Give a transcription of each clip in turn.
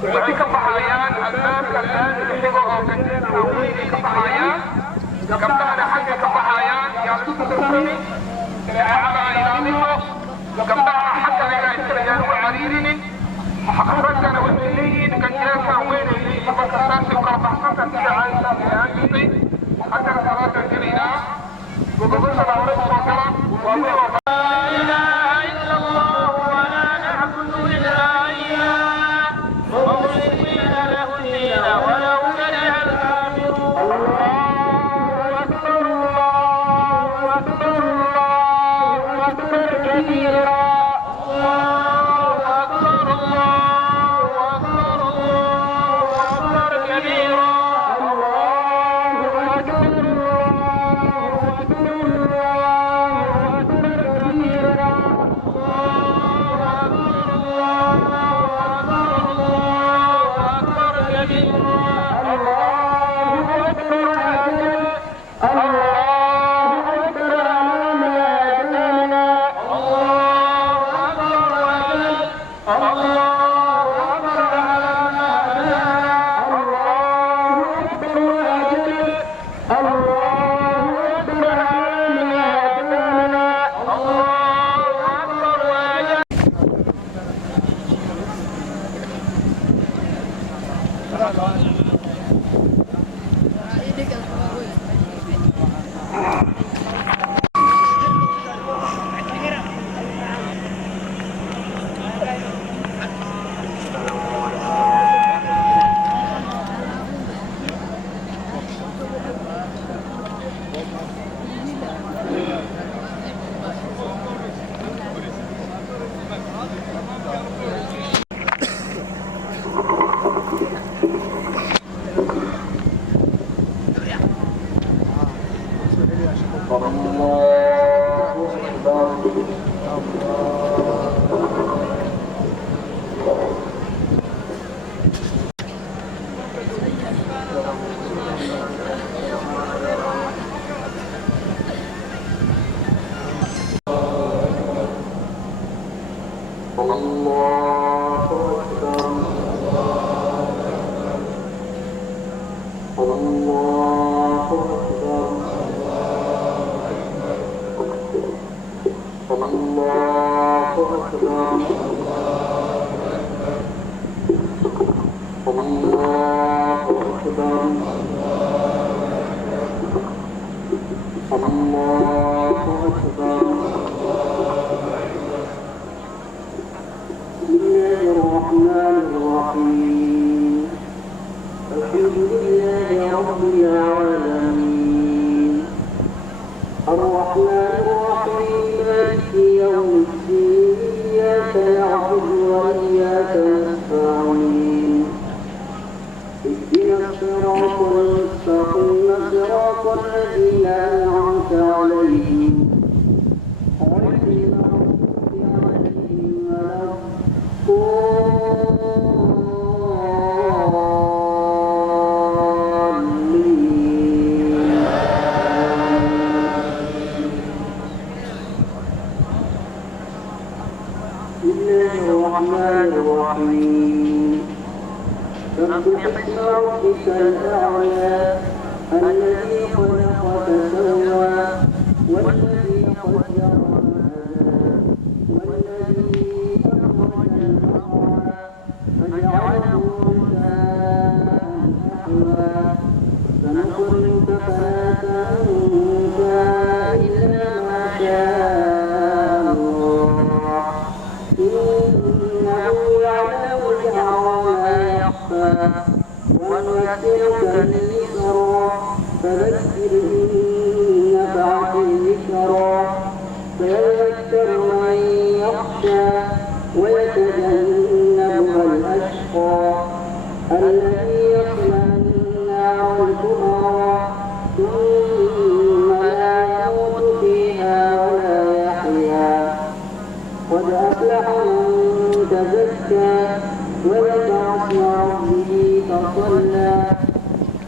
waxay ka baxayaan albaabka laamiga xigo oo ganjeelka weynay ka baxayaan gabdhahana xaggay ka baxayaan yaa isku darsani shareecada ay ilaalino gabdhaha xagga ayagaa iskale yaan ugu cariirinin raggana waxay leeyihiin ganjeelka weynay leeyihiin marka saasay u kala baxsanta sida caaisha ay ahaan jirtay haddana salaada gelaynaa gogobashada hore usoo gala waa midoo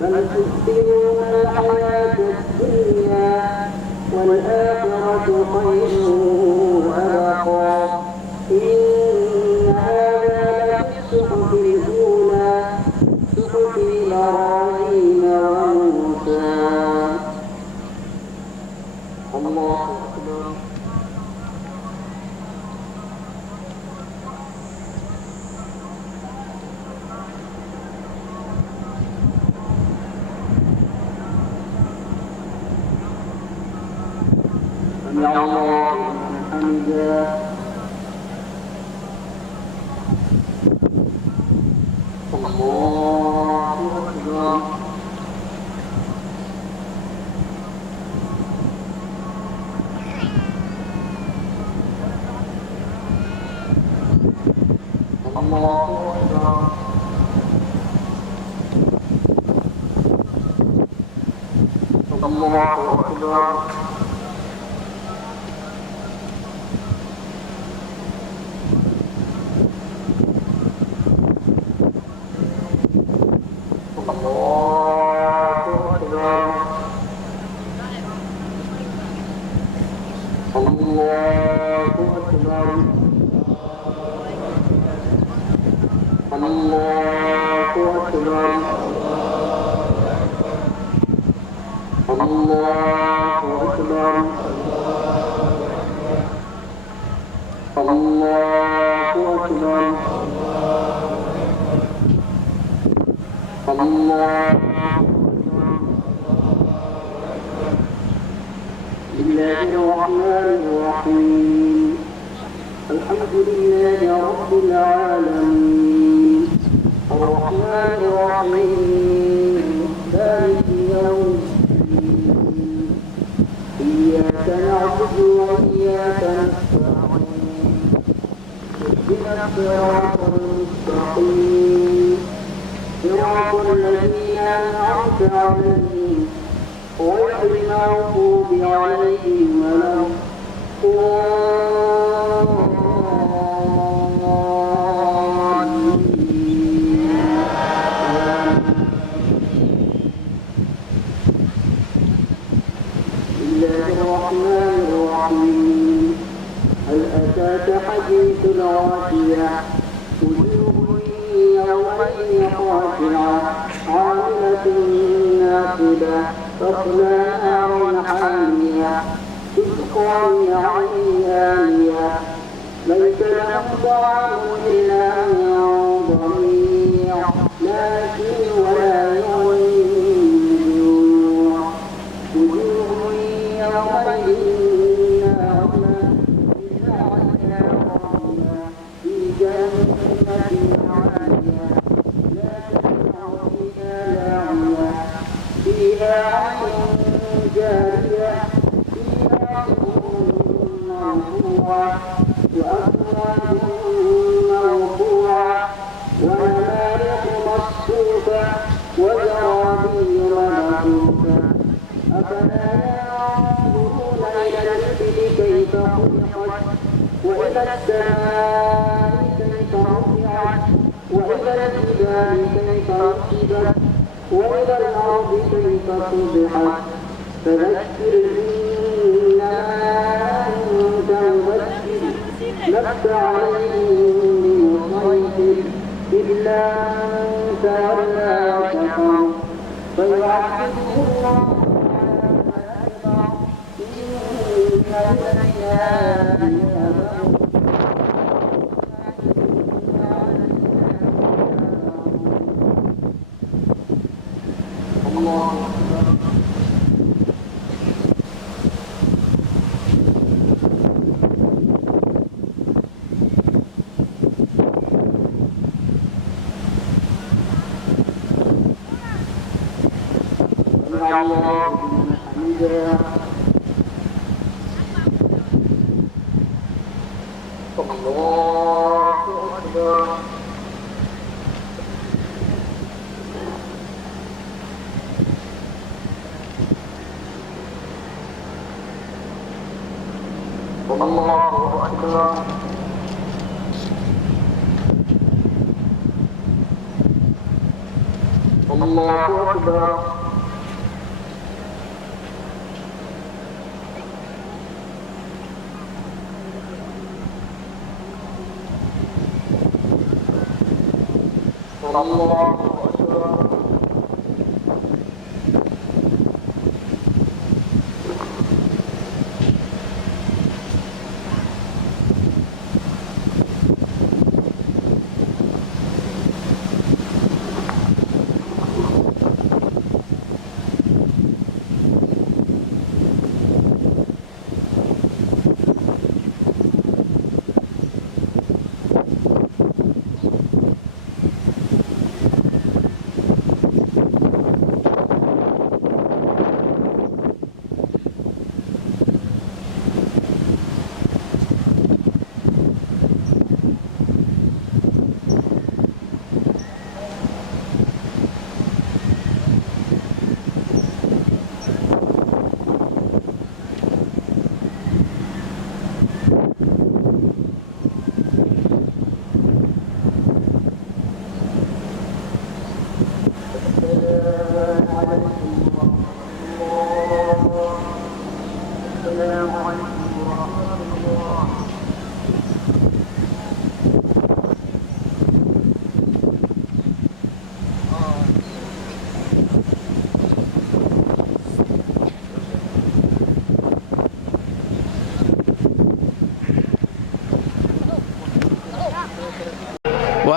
بل تؤثرون الحياة الدنيا والآخرة خير وأبقى إن هذا لفي الصحف الأولى سمع الله لمن حمده. الله أكبر. الله أكبر. الله أكبر. بسم الله الرحمن الرحيم. الحمد لله رب العالمين الرحمن الرحيم مالك يوم الدين إياك نعبد وإياك نستعين اهدنا الصراط المستقيم صراط الذين أنعمت عليهم غير المغضوب عليهم ولا هل أتاك حديث الغاشية وجوه يومئذ خاشعة عاملة ناصبة تصلى نارا حامية تسقى من عين آنية ليس لهم طعام إلا من ضريع لا يسمن ولا يغني من جوع وجوه يومئذ ناعمة في جنة عالية لا تسمع فيها لاغية فيها عين جارية فيها سرور مرفوعة وأكواب مرفوعة ونمارق مصفوفة وزرابي مبثوثة أفلا ينظرون إلى الإبل كيف خلقت وإلى السماء كيف رفعت وإلى الجبال كيف نصبت وإلى الأرض كيف سطحت فذكر إنما أنت مذكر لست عليهم بمسيطر إلا من تولى وكفر فيعذبه الله الأكبر إن إلينا إيابهم الله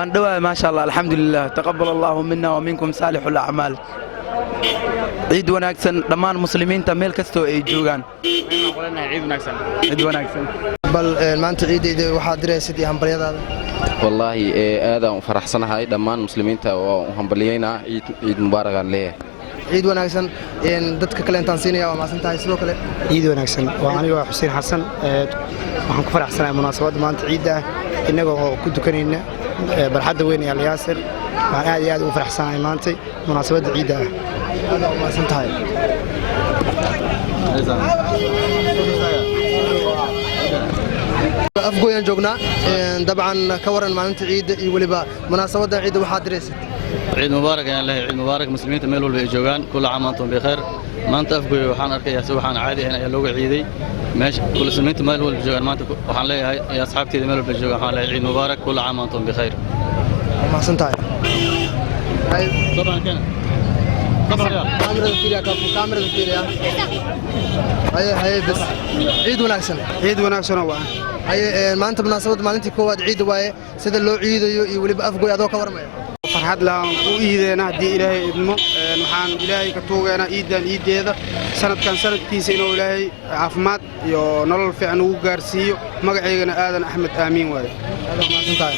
وأن دواء ما شاء الله الحمد لله تقبل الله منا ومنكم صالح الأعمال عيد وناكسن دمان مسلمين تميل كستو أي جوجان عيد وناكسن بل ما أنت عيد وحاضر سيدي هم بريضة والله هذا فرح سنة هاي دمان مسلمين تا وهم بريينا عيد مبارك عليه عيد وناكسن إن دتك كلام تنسيني أو ما سنتهاي سلوك له عيد وناكسن وأنا وحسين حسن waxaan ku faraxsanahay munaasabadda maanta ciidda inagoo ku dukanayna barxadda weyn ee Al-Yaasir waxaan aad iyo aad ugu faraxsanahay maanta munaasabadda ciidda هذا ما سنتهاي أفقويان جوجنا طبعا كورن مالنت عيد ولبا مناسبة عيد وحاضرين عيد مبارك يا الله عيد مبارك مسلمين تميلوا بالجوجان كل عام وانتم بخير ما انت أفقوي وحان أركي سبحان عادي هنا يلوق عيدي ماشي كل مسلمين تميلوا بالجوجان ما انت وحان لي يا أصحابتي تميلوا بالجوجان وحان لي عيد مبارك كل عام وانتم بخير ما سنتهاي طبعا كان كاميرا الفيديو كاميرا الفيديو هاي بس عيد وناكسن ciid wanaagsan oo wacan هاي ما أنت مناسبة مالنتي كواد عيد واي سيد اللو عيد ولبا أفقوي أدوك ورمي farxad laan u iideena haddii ilaahay idmo waxaan ilaahay ka tuugeena ciidan ciideeda sanadkan sanadkiisa inuu ilaahay caafimaad iyo nolol fiican ugu gaarsiiyo magaceygana aadan axmed aamiin waaye هذا ما سنتهاي